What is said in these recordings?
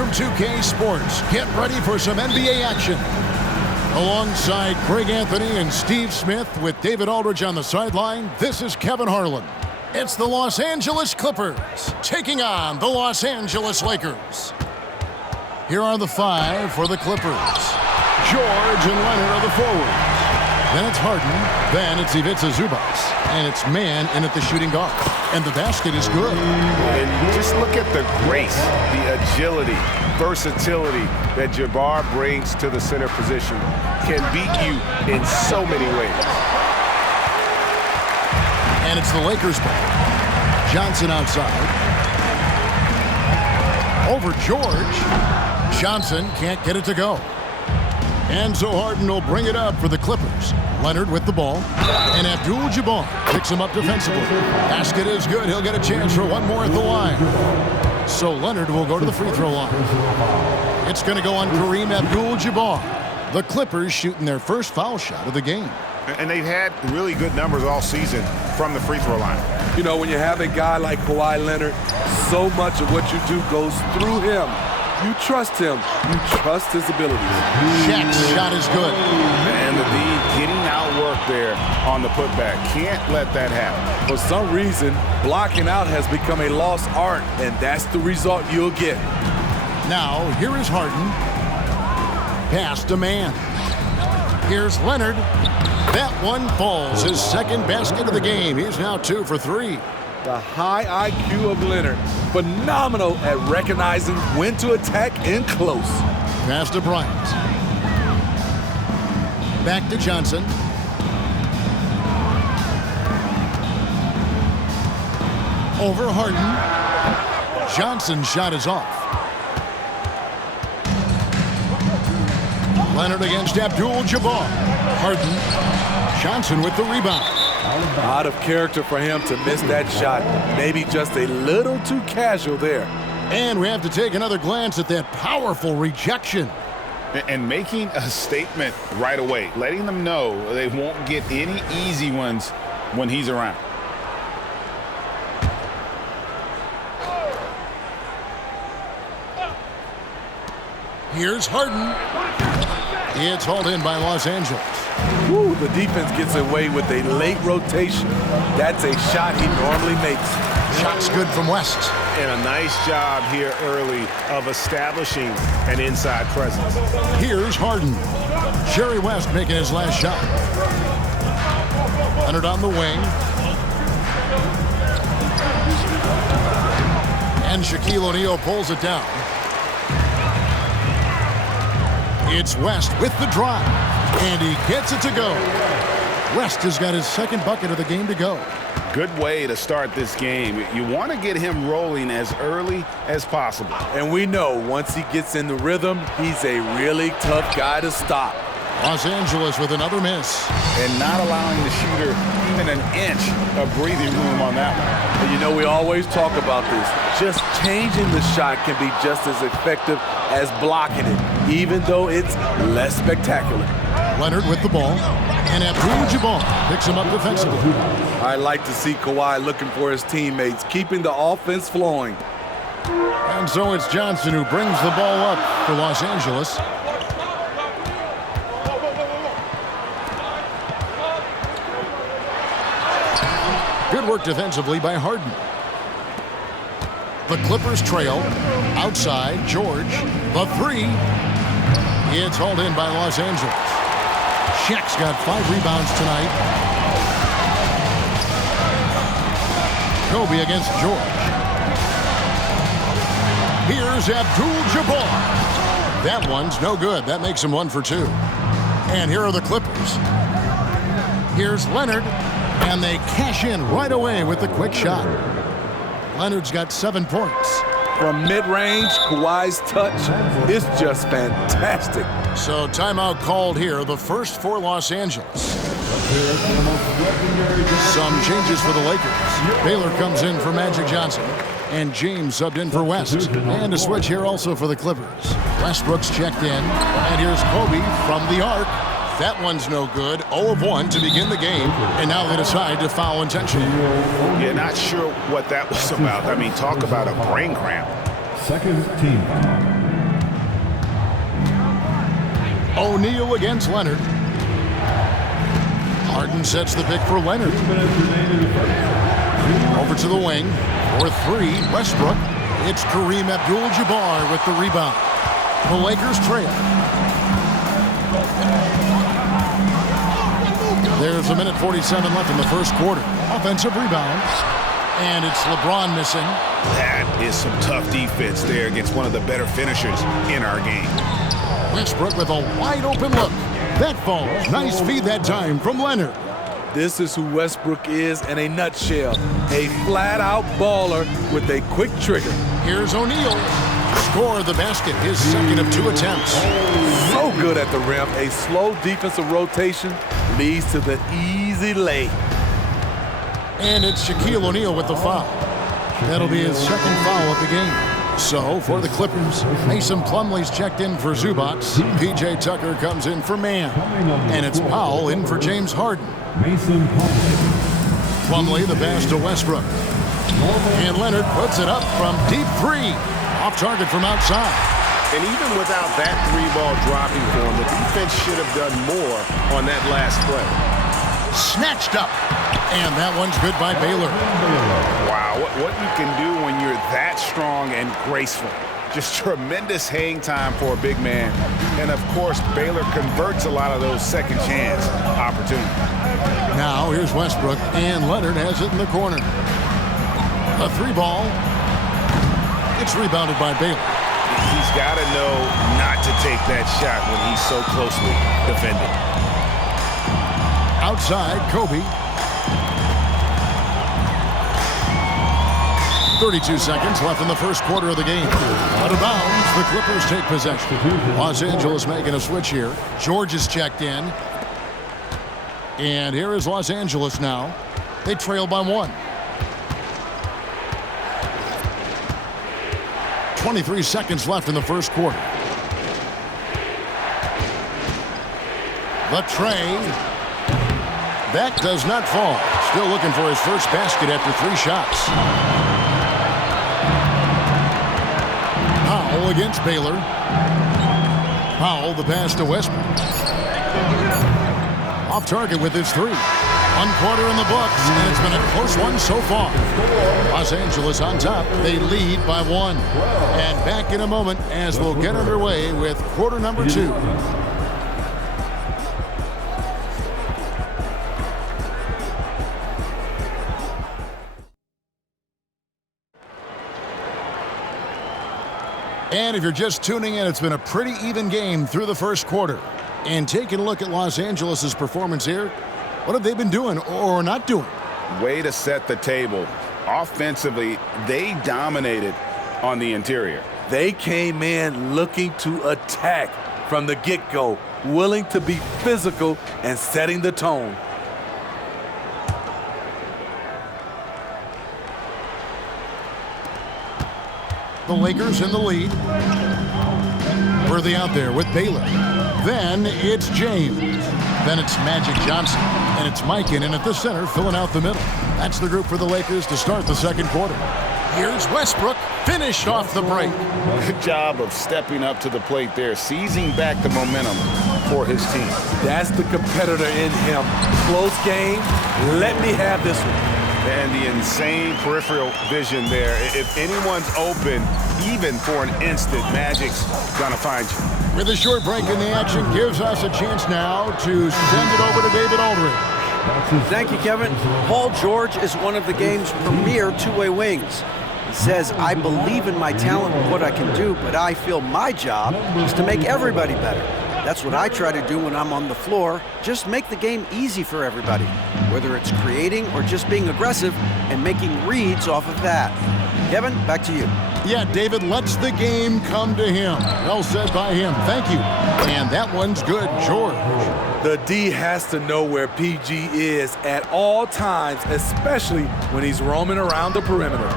from 2K Sports. Get ready for some NBA action. Alongside Craig Anthony and Steve Smith with David Aldridge on the sideline, this is Kevin Harlan. It's the Los Angeles Clippers taking on the Los Angeles Lakers. Here are the five for the Clippers. George and Leonard are the forwards. Then it's Harden. Then it's Ivica Zubac. And it's man in at the shooting guard. And the basket is good. And just look at the grace, the agility, versatility that Jabbar brings to the center position. Can beat you in so many ways. And it's the Lakers ball. Johnson outside. Over George. Johnson can't get it to go. And so Harden will bring it up for the Clippers. Leonard with the ball. And Abdul-Jabbar picks him up defensively. Basket is good. He'll get a chance for one more at the line. So Leonard will go to the free throw line. It's going to go on Kareem Abdul-Jabbar. The Clippers shooting their first foul shot of the game. And they've had really good numbers all season from the free throw line. You know, when you have a guy like Kawhi Leonard, so much of what you do goes through him. You trust him. You trust his abilities. Shaq's shot is good. And the D getting outworked there on the putback. Can't let that happen. For some reason, blocking out has become a lost art, and that's the result you'll get. Now, here is Harden. Pass to man. Here's Leonard. That one falls. His second basket of the game. He's now 2 for 3. The high IQ of Leonard. Phenomenal at recognizing when to attack in close. Pass to Bryant. Back to Johnson. Over Harden. Johnson's shot is off. Leonard against Abdul-Jabbar. Harden. Johnson with the rebound. Out of character for him to miss that shot. Maybe just a little too casual there. And we have to take another glance at that powerful rejection. And making a statement right away, letting them know they won't get any easy ones when he's around. Here's Harden. It's hauled in by Los Angeles. Woo, the defense gets away with a late rotation. That's a shot he normally makes. Shot's good from West. And a nice job here early of establishing an inside presence. Here's Harden. Jerry West making his last shot. Leonard on the wing. And Shaquille O'Neal pulls it down. It's West with the drive. And he gets it to go. West has got his second bucket of the game to go. Good way to start this game. You want to get him rolling as early as possible. And we know once he gets in the rhythm, he's a really tough guy to stop. Los Angeles with another miss. And not allowing the shooter even an inch of breathing room on that one. And you know, we always talk about this. Just changing the shot can be just as effective as blocking it, even though it's less spectacular. Leonard with the ball. And Abdul-Jabbar picks him up defensively. I like to see Kawhi looking for his teammates, keeping the offense flowing. And so it's Johnson who brings the ball up for Los Angeles. Good work defensively by Harden. The Clippers trail. Outside, George. The three. It's hauled in by Los Angeles. Shaq's got 5 rebounds tonight. Kobe against George. Here's Abdul-Jabbar. That one's no good. That makes him 1 for 2. And here are the Clippers. Here's Leonard. And they cash in right away with the quick shot. Leonard's got 7 points. From mid-range, Kawhi's touch is just fantastic. So timeout called here, the first for Los Angeles. Some changes for the Lakers. Baylor comes in for Magic Johnson. And James subbed in for West. And a switch here also for the Clippers. Westbrook's checked in. And here's Kobe from the arc. That one's no good. 0 of 1 to begin the game. And now they decide to foul intentionally. Yeah, not sure what that was about. I mean, talk about a brain cramp. Second team. O'Neal against Leonard. Harden sets the pick for Leonard. Over to the wing. For three, Westbrook. It's Kareem Abdul-Jabbar with the rebound. The Lakers trail. There's a minute 47 left in the first quarter. Offensive rebound. And it's LeBron missing. That is some tough defense there against one of the better finishers in our game. Westbrook with a wide open look. That falls. Nice feed that time from Leonard. This is who Westbrook is in a nutshell. A flat-out baller with a quick trigger. Here's O'Neal. Score the basket, his second of 2 attempts. So good at the rim. A slow defensive rotation leads to the easy lay. And it's Shaquille O'Neal with the foul. That'll be his second foul of the game. So, for the Clippers, Mason Plumlee's checked in for Zubac. P.J. Tucker comes in for Mann. And it's Powell in for James Harden. Plumlee the pass to Westbrook. And Leonard puts it up from deep three. Off target from outside. And even without that three-ball dropping for him, the defense should have done more on that last play. Snatched up. And that one's good by Baylor. Wow, what you can do when you're that strong and graceful. Just tremendous hang time for a big man. And, of course, Baylor converts a lot of those second chance opportunities. Now here's Westbrook, and Leonard has it in the corner. A three ball. It's rebounded by Baylor. He's got to know not to take that shot when he's so closely defended. Outside, Kobe. 32 seconds left in the first quarter of the game. Out of bounds, the Clippers take possession. Los Angeles making a switch here. George is checked in. And here is Los Angeles now. They trail by 1. 23 seconds left in the first quarter. The tray. That does not fall. Still looking for his first basket after 3 shots. Powell against Baylor. Powell the pass to Westbrook. Off target with his 3. 1 quarter in the books, and it's been a close one so far. Los Angeles on top. They lead by 1. And back in a moment as we'll get underway with quarter number 2. And if you're just tuning in, it's been a pretty even game through the first quarter. And taking a look at Los Angeles' performance here, what have they been doing or not doing? Way to set the table. Offensively, they dominated on the interior. They came in looking to attack from the get-go, willing to be physical and setting the tone. The Lakers in the lead. Worthy out there with Baylor. Then it's James. Then it's Magic Johnson. And it's Mike in at the center, filling out the middle. That's the group for the Lakers to start the second quarter. Here's Westbrook, finished off the break. Good job of stepping up to the plate there, seizing back the momentum for his team. That's the competitor in him. Close game. Let me have this one. And the insane peripheral vision there. If anyone's open, even for an instant, Magic's gonna find you. With a short break in the action, gives us a chance now to send it over to David Aldridge. Thank you, Kevin. Paul George is one of the game's premier two-way wings. He says, I believe in my talent and what I can do, but I feel my job is to make everybody better. That's what I try to do when I'm on the floor. Just make the game easy for everybody, whether it's creating or just being aggressive and making reads off of that. Kevin, back to you. Yeah, David lets the game come to him. Well said by him. Thank you. And that one's good, George. The D has to know where PG is at all times, especially when he's roaming around the perimeter.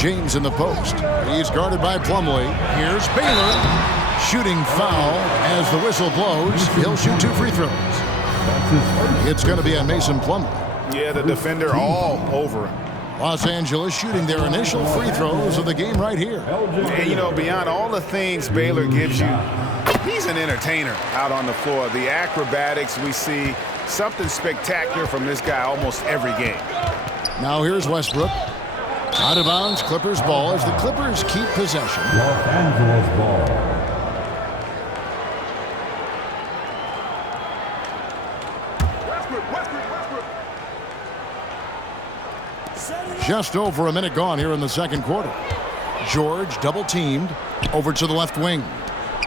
James in the post. He's guarded by Plumlee. Here's Baylor. Shooting foul as the whistle blows. He'll shoot 2 free throws. It's going to be on Mason Plumlee. Yeah, the defender all over him. Los Angeles shooting their initial free throws of the game right here. And, you know, beyond all the things Baylor gives you, he's an entertainer out on the floor. The acrobatics we see, something spectacular from this guy almost every game. Now here's Westbrook. Out of bounds, Clippers ball as the Clippers keep possession. Los Angeles ball. Just over a minute gone here in the second quarter. George double teamed over to the left wing.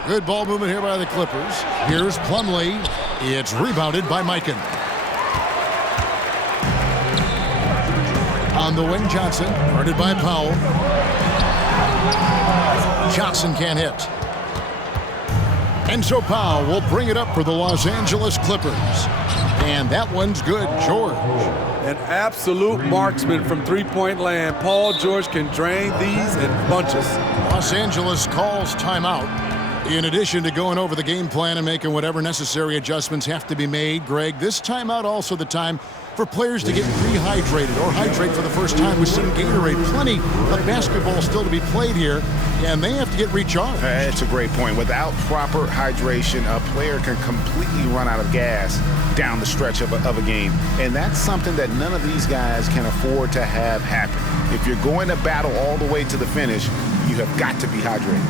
Good ball movement here by the Clippers. Here's Plumlee. It's rebounded by Mikan. On the wing, Johnson. Guarded by Powell. Johnson can't hit. And so Powell will bring it up for the Los Angeles Clippers. And that one's good, George. An absolute marksman from three-point land. Paul George can drain these in bunches. Los Angeles calls timeout. In addition to going over the game plan and making whatever necessary adjustments have to be made, Greg, this timeout also the time for players to get rehydrated or hydrate for the first time with some Gatorade. Plenty of basketball still to be played here, and they have to get recharged. That's a great point. Without proper hydration, a player can completely run out of gas down the stretch of a game. And that's something that none of these guys can afford to have happen. If you're going to battle all the way to the finish, you have got to be hydrated.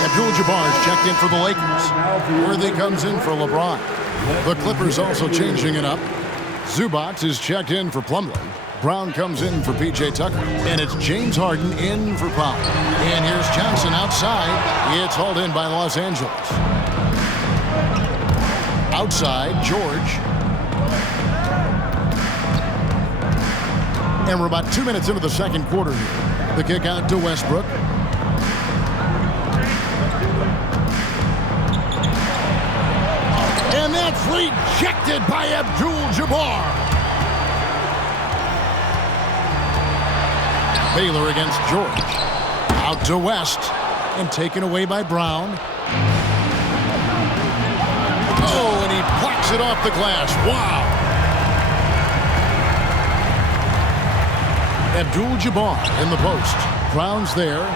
Abdul-Jabbar's checked in for the Lakers. Worthy comes in for LeBron. The Clippers also changing it up. Zubac is checked in for Plumlee. Brown comes in for P.J. Tucker. And it's James Harden in for Powell. And here's Johnson outside. It's hauled in by Los Angeles. Outside, George. And we're about 2 minutes into the second quarter here. The kick out to Westbrook. And that's rejected by Abdul-Jabbar. Baylor against George. Out to West. And taken away by Brown. Oh, and he blocks it off the glass. Wow. Abdul-Jabbar in the post. Brown's there.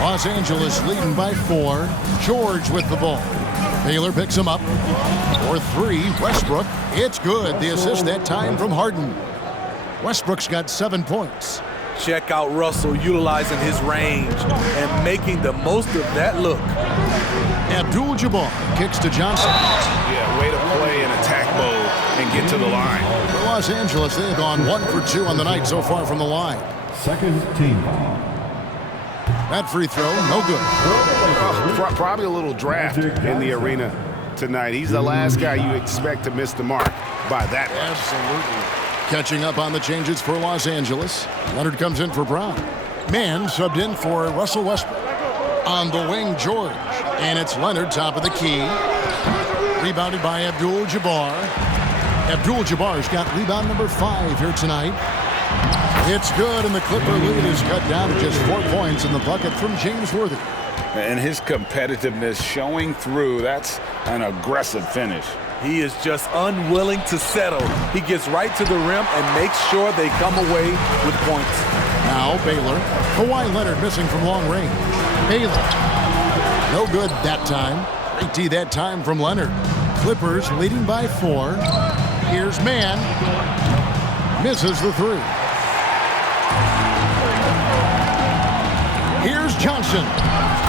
Los Angeles leading by 4. George with the ball. Baylor picks him up. For 3, Westbrook. It's good. The assist that time from Harden. Westbrook's got 7 points. Check out Russell utilizing his range and making the most of that look. Abdul-Jabbar kicks to Johnson. Yeah, way to play in attack mode and get to the line. For Los Angeles, they've gone 1 for 2 on the night so far from the line. Second team foul. That free throw, no good. Probably a little draft in the arena tonight. He's the last guy you expect to miss the mark by that much. Absolutely. Catching up on the changes for Los Angeles. Leonard comes in for Brown. Mann subbed in for Russell Westbrook. On the wing, George. And it's Leonard, top of the key. Rebounded by Abdul-Jabbar. Abdul-Jabbar's got rebound number 5 here tonight. It's good, and the Clipper lead is cut down to just 4 points in the bucket from James Worthy. And his competitiveness showing through. That's an aggressive finish. He is just unwilling to settle. He gets right to the rim and makes sure they come away with points. Now Baylor. Kawhi Leonard missing from long range. Baylor. No good that time. Great D that time from Leonard. Clippers leading by 4. Here's Mann. Misses the 3. Here's Johnson.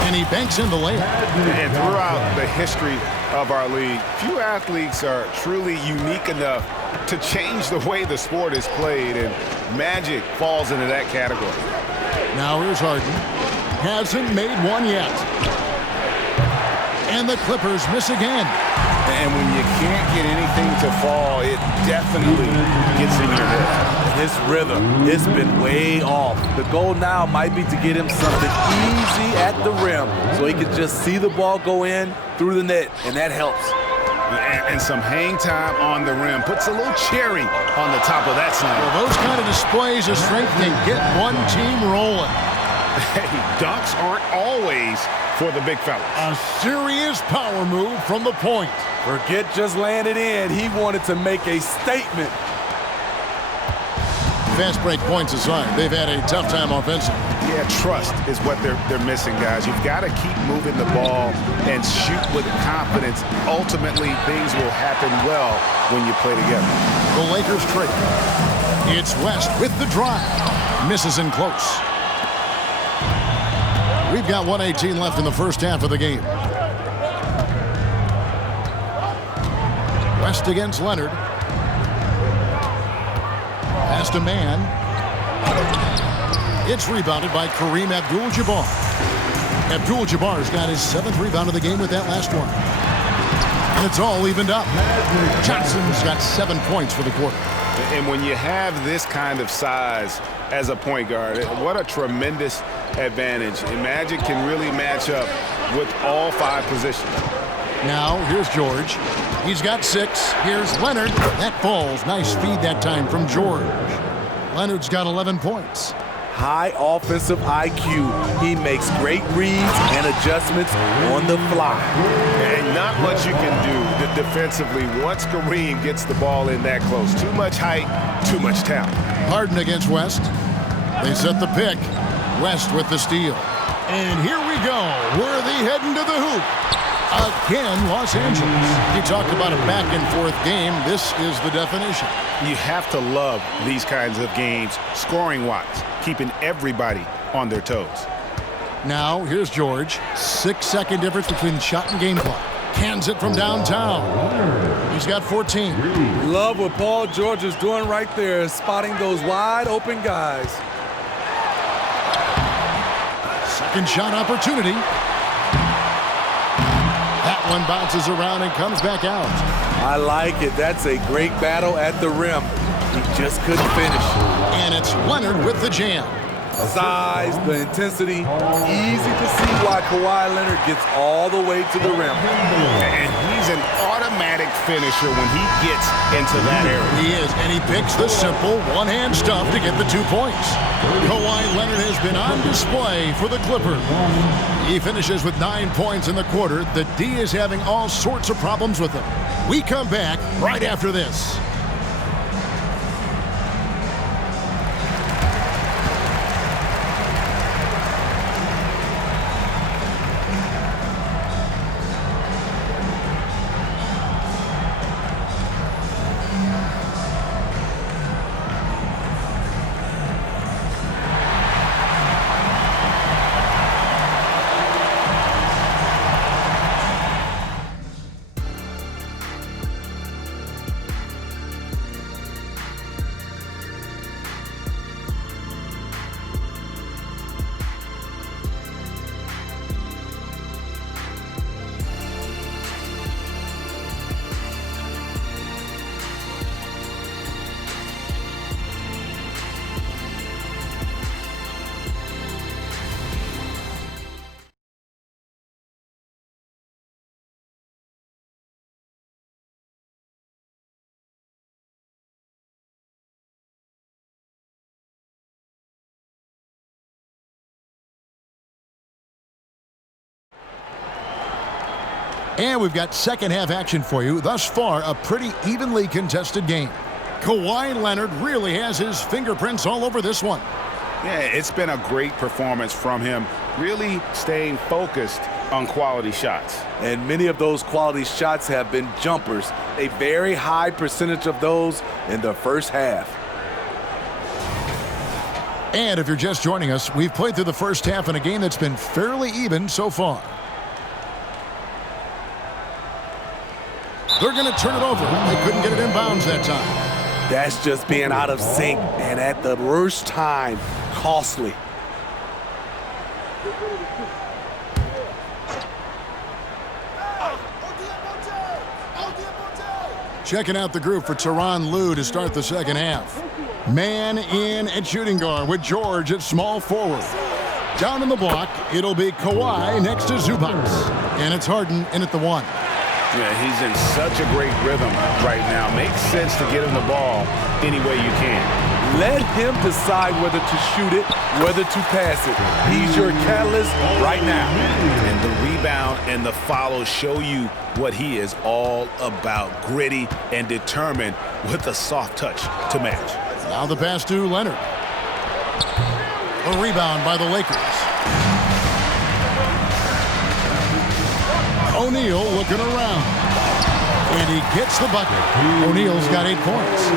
And he banks in the layup. And throughout the history of our league, few athletes are truly unique enough to change the way the sport is played, and Magic falls into that category. Now here's Harden. Hasn't made one yet. And the Clippers miss again. And when you can't get anything to fall, it definitely gets in your head. His rhythm, it's been way off. The goal now might be to get him something easy at the rim so he can just see the ball go in through the net, and that helps. And some hang time on the rim puts a little cherry on the top of that sign. Well, those kind of displays of strength can get one team rolling. Hey, dunks aren't always for the big fellas. A serious power move from the point. Forget just laying it in. He wanted to make a statement. Fast break points aside, they've had a tough time offensively. Yeah, trust is what they're missing, guys. You've got to keep moving the ball and shoot with confidence. Ultimately, things will happen well when you play together. The Lakers trade. It's West with the drive. Misses in close. We've got 1:18 left in the first half of the game. West against Leonard. Pass to man. It's rebounded by Kareem Abdul-Jabbar. Abdul-Jabbar's got his 7th rebound of the game with that last one. And it's all evened up. Johnson's got 7 points for the quarter. And when you have this kind of size as a point guard, what a tremendous advantage. And Magic can really match up with all 5 positions. Now, here's George. He's got 6. Here's Leonard. That falls. Nice feed that time from George. Leonard's got 11 points. High offensive IQ. He makes great reads and adjustments on the fly. And not much you can do defensively once Kareem gets the ball in that close. Too much height, too much talent. Harden against West. They set the pick. West with the steal. And here we go. Worthy heading to the hoop. Again, Los Angeles. You talked about a back-and-forth game. This is the definition. You have to love these kinds of games, scoring-wise, keeping everybody on their toes. Now, here's George. 6-second difference between the shot and game clock. Cans it from downtown. He's got 14. Love what Paul George is doing right there, spotting those wide-open guys. Second shot opportunity. That one bounces around and comes back out. I like it. That's a great battle at the rim. He just couldn't finish. And it's Leonard with the jam. Size, the intensity, easy to see why Kawhi Leonard gets all the way to the rim. And he's an automatic finisher when he gets into that area. He is, and he picks the simple one-hand stuff to get the 2 points. Kawhi Leonard has been on display for the Clippers. He finishes with 9 points in the quarter. The D is having all sorts of problems with him. We come back right after this. And we've got second half action for you. Thus far, a pretty evenly contested game. Kawhi Leonard really has his fingerprints all over this one. Yeah, it's been a great performance from him, really staying focused on quality shots. And many of those quality shots have been jumpers, a very high percentage of those in the first half. And if you're just joining us, we've played through the first half in a game that's been fairly even so far. They're going to turn it over. They couldn't get it in bounds that time. That's just being out of sync, and at the worst time, costly. Checking out the group for Tyronn Lue to start the second half. Man in at shooting guard with George at small forward. Down in the block, it'll be Kawhi next to Zubac. And it's Harden in at the 1. Yeah, he's in such a great rhythm right now. Makes sense to get him the ball any way you can. Let him decide whether to shoot it, whether to pass it. He's your catalyst right now. And the rebound and the follow show you what he is all about. Gritty and determined with a soft touch to match. Now the pass to Leonard. A rebound by the Lakers. O'Neal looking around. And he gets the bucket. O'Neal's got 8 points.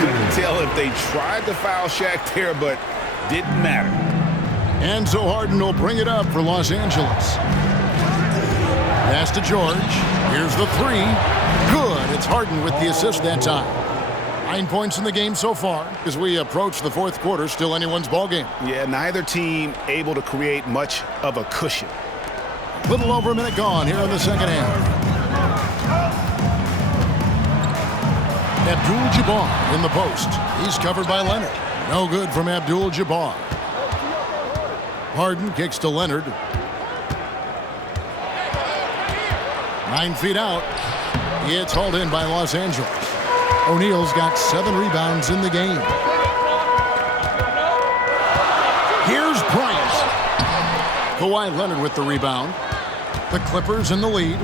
Couldn't tell if they tried to foul Shaq there, but didn't matter. And so Harden will bring it up for Los Angeles. Pass to George. Here's the 3. Good. It's Harden with the assist that time. 9 points in the game so far as we approach the fourth quarter. Still anyone's ball game. Yeah, neither team able to create much of a cushion. Little over a minute gone here in the second half. Abdul-Jabbar in the post. He's covered by Leonard. No good from Abdul-Jabbar. Harden kicks to Leonard. 9 feet out. It's hauled in by Los Angeles. O'Neal's got 7 rebounds in the game. Here's Bryant. Kawhi Leonard with the rebound. The Clippers in the lead.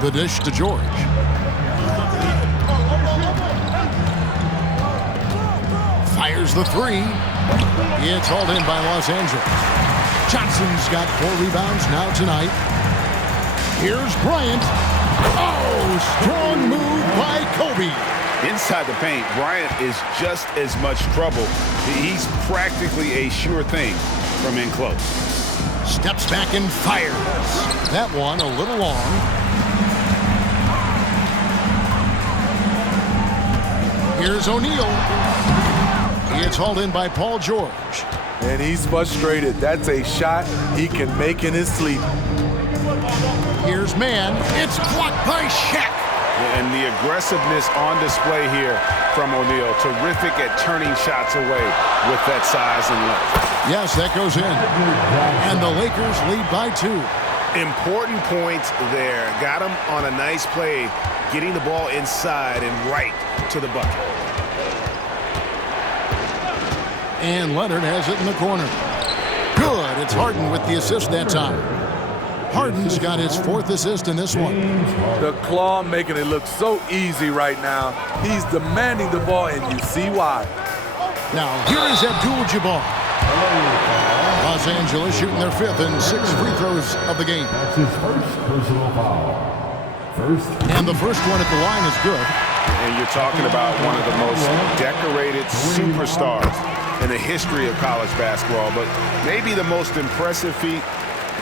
The dish to George. Fires the 3. It's hauled in by Los Angeles. Johnson's got 4 rebounds now tonight. Here's Bryant. Oh, strong move by Kobe. Inside the paint, Bryant is just as much trouble. He's practically a sure thing from in close. Steps back and fires. That one a little long. Here's O'Neal. It's hauled in by Paul George. And he's frustrated. That's a shot he can make in his sleep. Here's Mann. It's blocked by Shaq. And the aggressiveness on display here from O'Neal. Terrific at turning shots away with that size and length. Yes, that goes in. And the Lakers lead by 2. Important points there. Got him on a nice play, getting the ball inside and right to the bucket. And Leonard has it in the corner. Good. It's Harden with the assist that time. Harden's got his 4th assist in this one. The claw making it look so easy right now. He's demanding the ball, and you see why. Now, here is Abdul-Jabbar. Los Angeles shooting their 5th and 6th free throws of the game. That's his first personal foul. And the first one at the line is good. And you're talking about one of the most decorated superstars in the history of college basketball, but maybe the most impressive feat.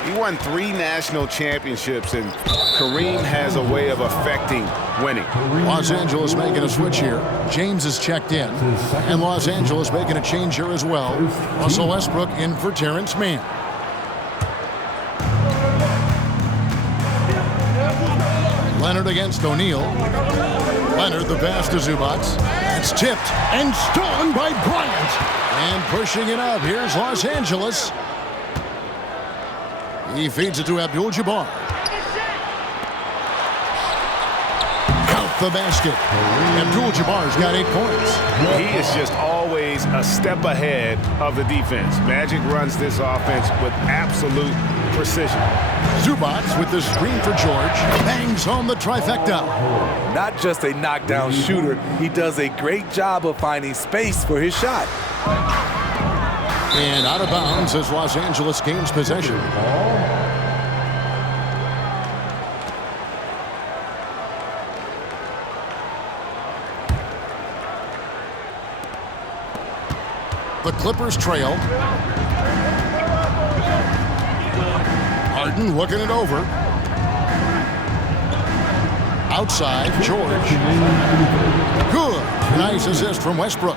He won 3 national championships, and Kareem has a way of affecting winning. Los Angeles making a switch here. James is checked in, and Los Angeles making a change here as well. Russell Westbrook in for Terrence Mann. Leonard against O'Neal. Leonard the pass to Zubac. It's tipped and stolen by Bryant. And pushing it up, here's Los Angeles. He feeds it to Abdul-Jabbar. Count the basket. Abdul-Jabbar's got 8 points. He is just always a step ahead of the defense. Magic runs this offense with absolute precision. Zubac with the screen for George. Bangs home the trifecta. Not just a knockdown shooter, he does a great job of finding space for his shot. And out of bounds as Los Angeles gains possession. The Clippers trail. Harden looking it over. Outside, George. Good. Nice assist from Westbrook.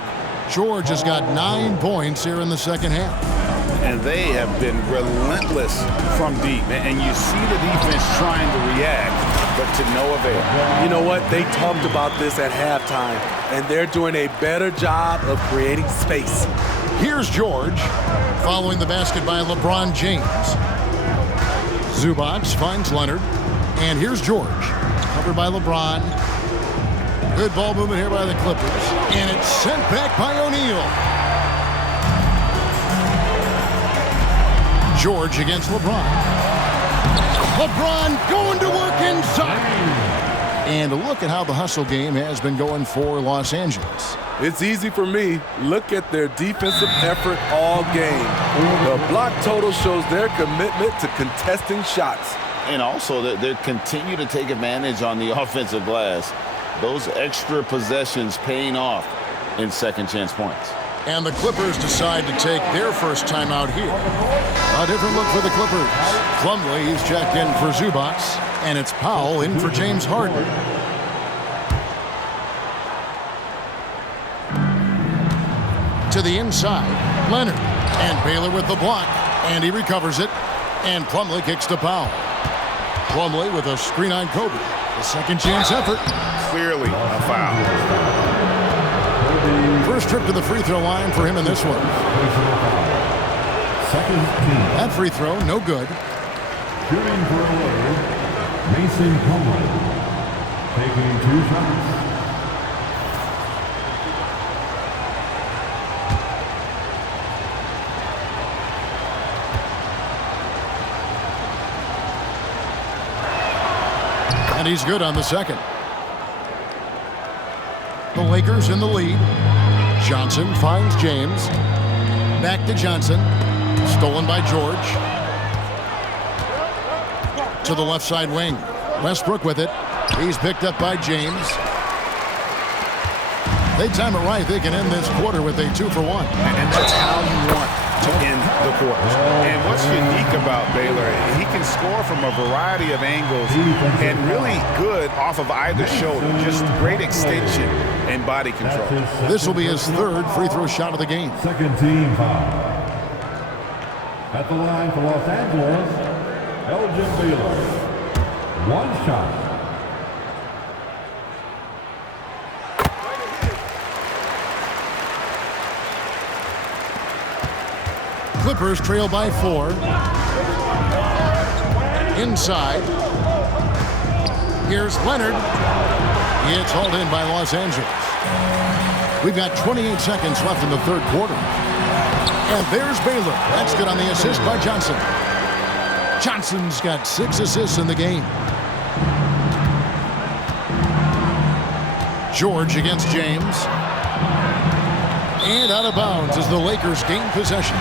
George has got 9 points here in the second half. And they have been relentless from deep. And you see the defense trying to react, but to no avail. You know what? They talked about this at halftime, and they're doing a better job of creating space. Here's George, following the basket by LeBron James. Zubac finds Leonard, and here's George, covered by LeBron. Good ball movement here by the Clippers, and it's sent back by O'Neal. George against LeBron. LeBron going to work inside. And look at how the hustle game has been going for Los Angeles. It's easy for me. Look at their defensive effort all game. The block total shows their commitment to contesting shots. And also, they continue to take advantage on the offensive glass. Those extra possessions paying off in second chance points. And the Clippers decide to take their first time out here. A different look for the Clippers. Plumlee is checked in for Zubac, and it's Powell in for James Harden. To the inside, Leonard, and Baylor with the block, and he recovers it, and Plumlee kicks to Powell. Plumlee with a screen on Kobe. The second chance effort. Clearly a foul. First trip to the free throw line for him in this one. Second team. That free throw, no good. Shooting for away, Mason Plumlee. Taking 2 shots. And he's good on the second. The Lakers in the lead. Johnson finds James. Back to Johnson. Stolen by George. To the left side wing. Westbrook with it. He's picked up by James. They time it right. They can end this quarter with a 2-for-1. And that's how you want to end the quarters. And what's unique about Baylor, he can score from a variety of angles and really good off of either shoulder. Just great extension and body control. This will be his third free throw shot of the game. Second team foul. At the line for Los Angeles, Elgin Baylor. 1 shot. Clippers trail by 4. Inside. Here's Leonard. It's hauled in by Los Angeles. We've got 28 seconds left in the third quarter. And there's Baylor. That's good on the assist by Johnson. Johnson's got 6 assists in the game. George against James. And out of bounds as the Lakers gain possession.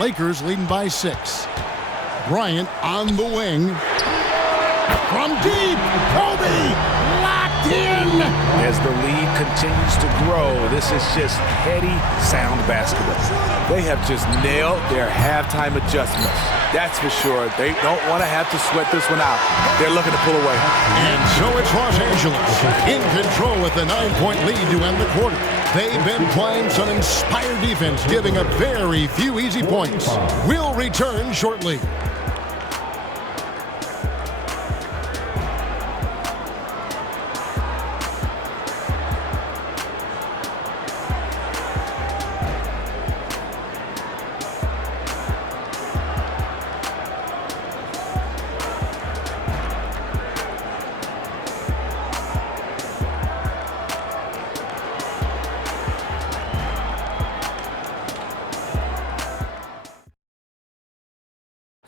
Lakers leading by 6. Bryant on the wing. From deep, Kobe locked in. As the lead continues to grow, this is just heady, sound basketball. They have just nailed their halftime adjustments. That's for sure. They don't want to have to sweat this one out. They're looking to pull away. And so it's Los Angeles in control with a 9-point lead to end the quarter. They've been playing some inspired defense, giving up very few easy points. We'll return shortly.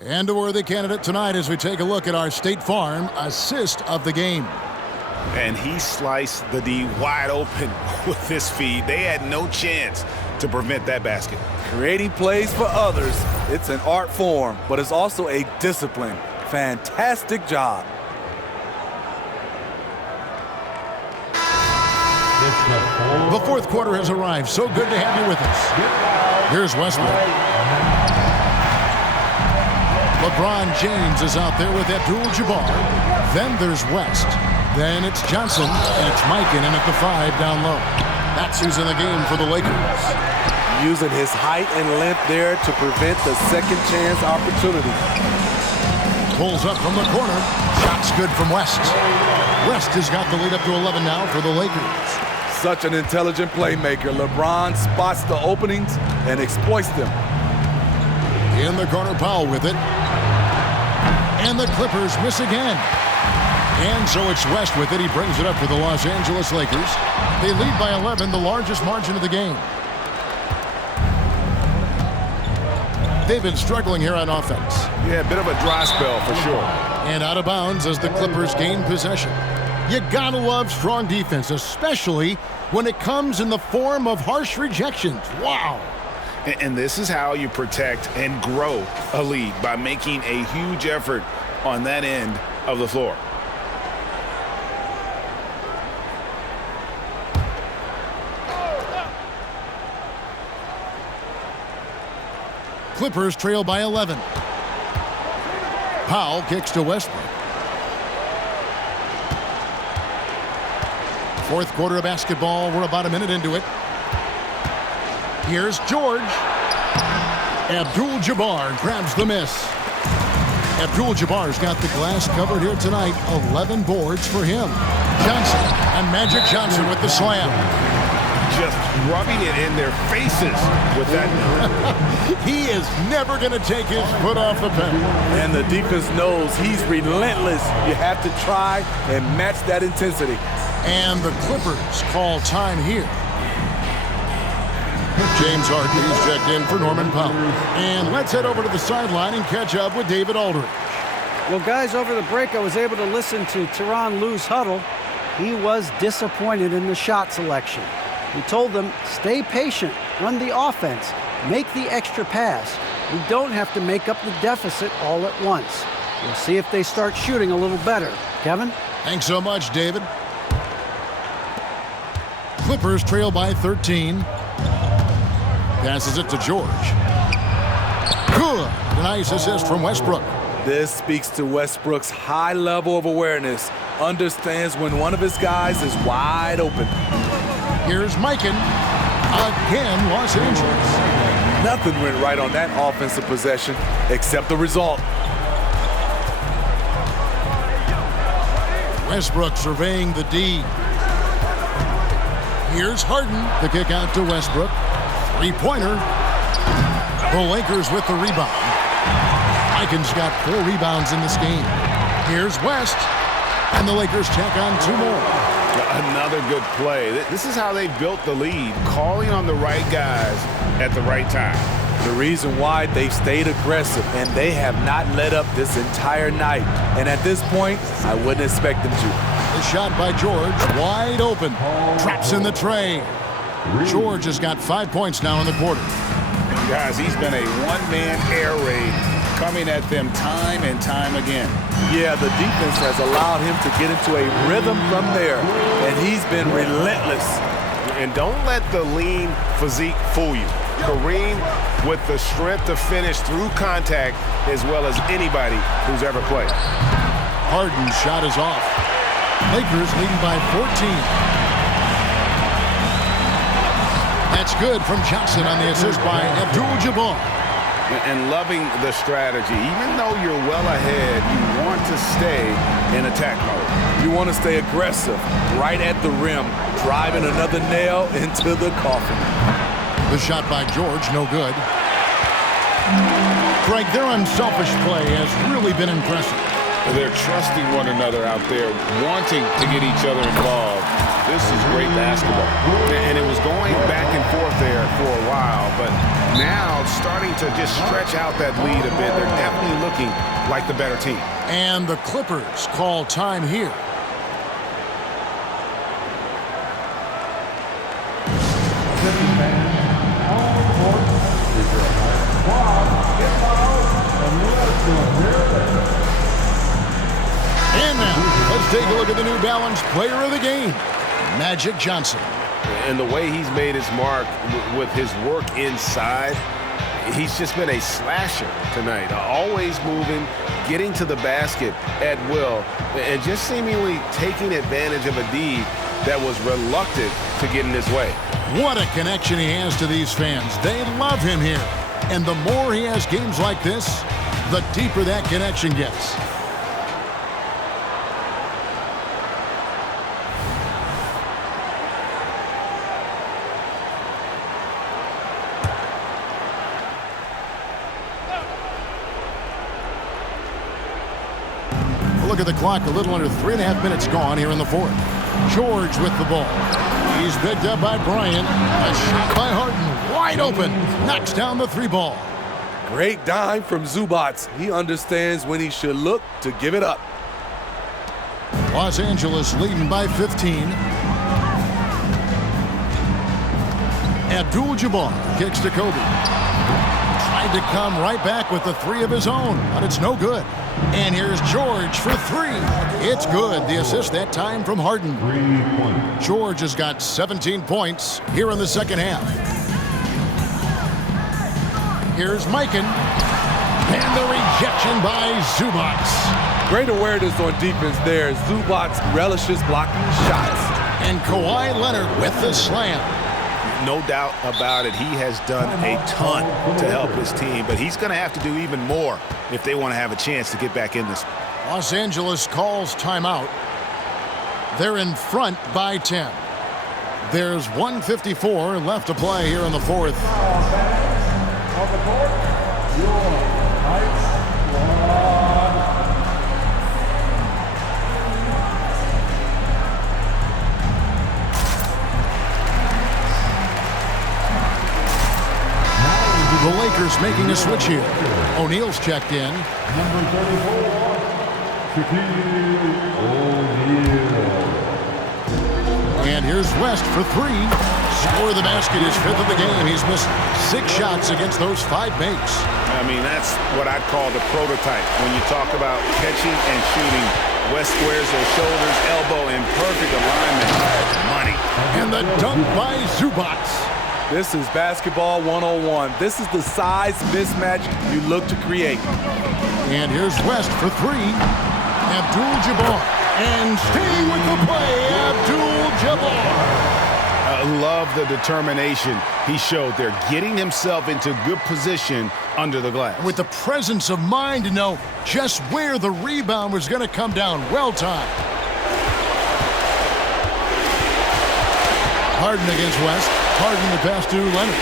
And a worthy candidate tonight as we take a look at our State Farm assist of the game. And he sliced the D wide open with this feed. They had no chance to prevent that basket. Creating plays for others, it's an art form, but it's also a discipline. fantastic job. The fourth quarter has arrived. So good to have you with us. Here's Westbrook. LeBron James is out there with Abdul-Jabbar. Then there's West. Then it's Johnson, and it's Mikan in at the 5 down low. That's who's in the game for the Lakers. Using his height and length there to prevent the second chance opportunity. Pulls up from the corner. Shot's good from West. West has got the lead up to 11 now for the Lakers. Such an intelligent playmaker. LeBron spots the openings and exploits them. In the corner, Powell with it. And the Clippers miss again. And so it's West with it. He brings it up for the Los Angeles Lakers. They lead by 11, the largest margin of the game. They've been struggling here on offense. Yeah, a bit of a dry spell for sure. And out of bounds as the Clippers gain possession. You gotta love strong defense, especially when it comes in the form of harsh rejections. Wow. And this is how you protect and grow a lead, by making a huge effort on that end of the floor. Clippers trail by 11. Powell kicks to Westbrook. Fourth quarter of basketball. We're about a minute into it. Here's George. Abdul-Jabbar grabs the miss. Abdul-Jabbar's got the glass covered here tonight. 11 boards for him. Johnson, and Magic Johnson with the slam. Just rubbing it in their faces with that. He is never going to take his foot off the pedal. And the defense knows he's relentless. You have to try and match that intensity. And the Clippers call time here. James Harden is checked in for Norman Powell. And let's head over to the sideline and catch up with David Aldridge. Well, guys, over the break, I was able to listen to Tyronn Lue's huddle. He was disappointed in the shot selection. He told them, stay patient, run the offense, make the extra pass. We don't have to make up the deficit all at once. We'll see if they start shooting a little better. Kevin? Thanks so much, David. Clippers trail by 13. Passes it to George. Good. A nice assist from Westbrook. This speaks to Westbrook's high level of awareness. Understands when one of his guys is wide open. Here's Mikan. Again, Los Angeles. Nothing went right on that offensive possession except the result. Westbrook surveying the D. Here's Harden. The kick out to Westbrook. Three-pointer. The Lakers with the rebound. Mikan's got 4 rebounds in this game. Here's West. And the Lakers check on 2 more. Another good play. This is how they built the lead, calling on the right guys at the right time. The reason why they've stayed aggressive, and they have not let up this entire night. And at this point, I wouldn't expect them to. The shot by George, wide open. Traps in the tray. George has got 5 points now in the quarter. Guys, he's been a one-man air raid, coming at them time and time again. Yeah, the defense has allowed him to get into a rhythm from there, and he's been relentless. And don't let the lean physique fool you. Kareem with the strength to finish through contact as well as anybody who's ever played. Harden's shot is off. Lakers leading by 14. That's good from Johnson on the assist by Abdul-Jabbar. And loving the strategy. Even though you're well ahead, you want to stay in attack mode. You want to stay aggressive, right at the rim, driving another nail into the coffin. The shot by George, no good. Greg, their unselfish play has really been impressive. They're trusting one another out there, wanting to get each other involved. This is great basketball. And it was going back and forth there for a while, but now starting to just stretch out that lead a bit. They're definitely looking like the better team. And the Clippers call time here. And now, let's take a look at the New Balance Player of the Game, Magic Johnson. And the way he's made his mark with his work inside, he's just been a slasher tonight. Always moving, getting to the basket at will, and just seemingly taking advantage of a D that was reluctant to get in his way. What a connection he has to these fans. They love him here. And the more he has games like this, the deeper that connection gets. Look at the clock, a little under 3.5 minutes gone here in the fourth. George with the ball. He's picked up by Bryant. A shot by Harden, wide open. Knocks down the three ball. Great dime from Zubac. He understands when he should look to give it up. Los Angeles leading by 15. Abdul-Jabbar kicks to Kobe. Tried to come right back with the three of his own, but it's no good. And here's George for three. It's good. The assist that time from Harden. 3 points. George has got 17 points here in the second half. Here's Mikan. And the rejection by Zubac. Great awareness on defense there. Zubac relishes blocking shots. And Kawhi Leonard with the slam. No doubt about it, he has done a ton to help his team, but he's going to have to do even more if they want to have a chance to get back in this. Los Angeles calls timeout. They're in front by 10. There's 1:54 left to play here in the fourth. On the court, your height The Lakers making a switch here. O'Neal's checked in. number 34, Shaquille O'Neal. And here's West for three. Score of the basket, his fifth of the game. He's missed 6 shots against those 5 makes. I mean, that's what I'd call the prototype. When you talk about catching and shooting, West squares those shoulders, elbow in perfect alignment. Money. And the dunk by Zubac. This is basketball 101. This is the size mismatch you look to create. And here's West for three. Abdul-Jabbar. And staying with the play, Abdul-Jabbar. I love the determination he showed there, getting himself into good position under the glass. With the presence of mind to know just where the rebound was going to come down. Well timed. Harden against West. Harden the pass to Leonard.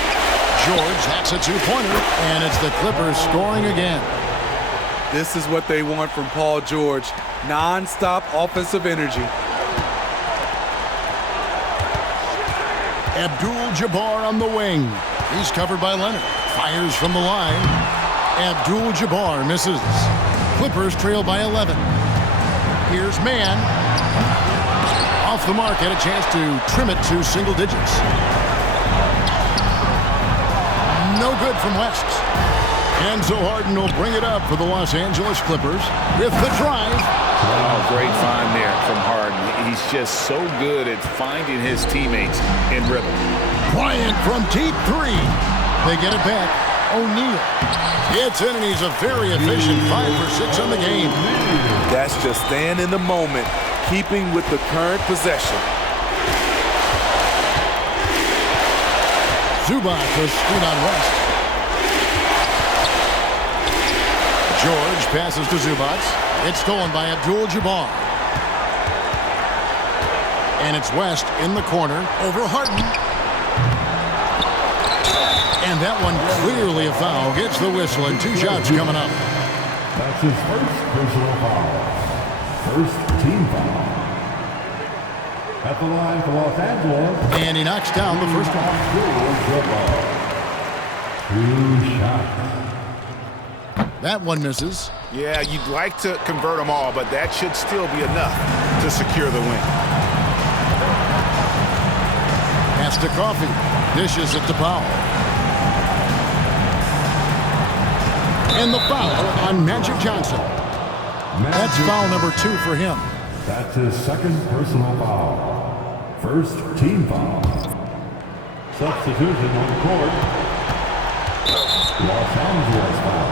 George, that's a 2-pointer, and it's the Clippers scoring again. This is what they want from Paul George. Non-stop offensive energy. Abdul-Jabbar on the wing. He's covered by Leonard. Fires from the line. Abdul-Jabbar misses. Clippers trail by 11. Here's Mann. Off the mark, had a chance to trim it to single digits. No good from West. And so Harden will bring it up for the Los Angeles Clippers with the drive. Oh, great find there from Harden. He's just so good at finding his teammates in rhythm. Bryant from deep three. They get it back. O'Neal. It's in, and he's a very efficient 5 for 6 on the game. That's just staying in the moment, keeping with the current possession. Zubac was screen on West. George passes to Zubac. It's stolen by Abdul-Jabbar. And it's West in the corner over Harden. And that one clearly a foul. Gets the whistle, and 2 shots coming up. That's his first personal foul. First team foul. At the line for Los Angeles. And he knocks down the first one. 2 shots. That one misses. Yeah, you'd like to convert them all, but that should still be enough to secure the win. Pass to Coffee. Dishes it to Powell. And the foul on Magic Johnson. That's foul number 2 for him. That's his second personal foul. First team foul. Substitution on the court. Los Angeles foul.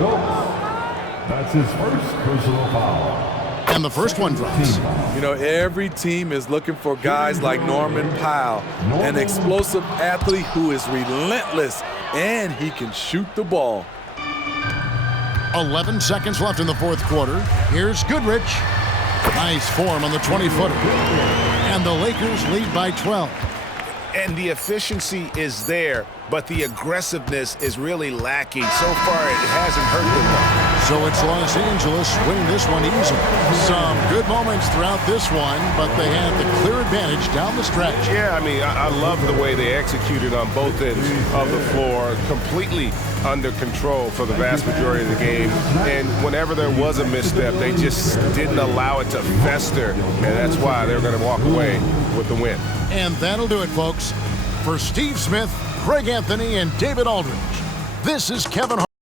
Wilkes. That's his first personal foul. And the first one drops. You know, every team is looking for guys like Norman Powell, an explosive athlete who is relentless, and he can shoot the ball. 11 seconds left in the fourth quarter. Here's Goodrich. Nice form on the 20-footer. And the Lakers lead by 12. And the efficiency is there, but the aggressiveness is really lacking. So far, it hasn't hurt them. So it's Los Angeles winning this one easily. Some good moments throughout this one, but they had the clear advantage down the stretch. Yeah, I mean, I love the way they executed on both ends of the floor, completely under control for the vast majority of the game. And whenever there was a misstep, they just didn't allow it to fester. And that's why they're going to walk away with the win. And that'll do it, folks. For Steve Smith, Craig Anthony, and David Aldridge, this is Kevin Harlan.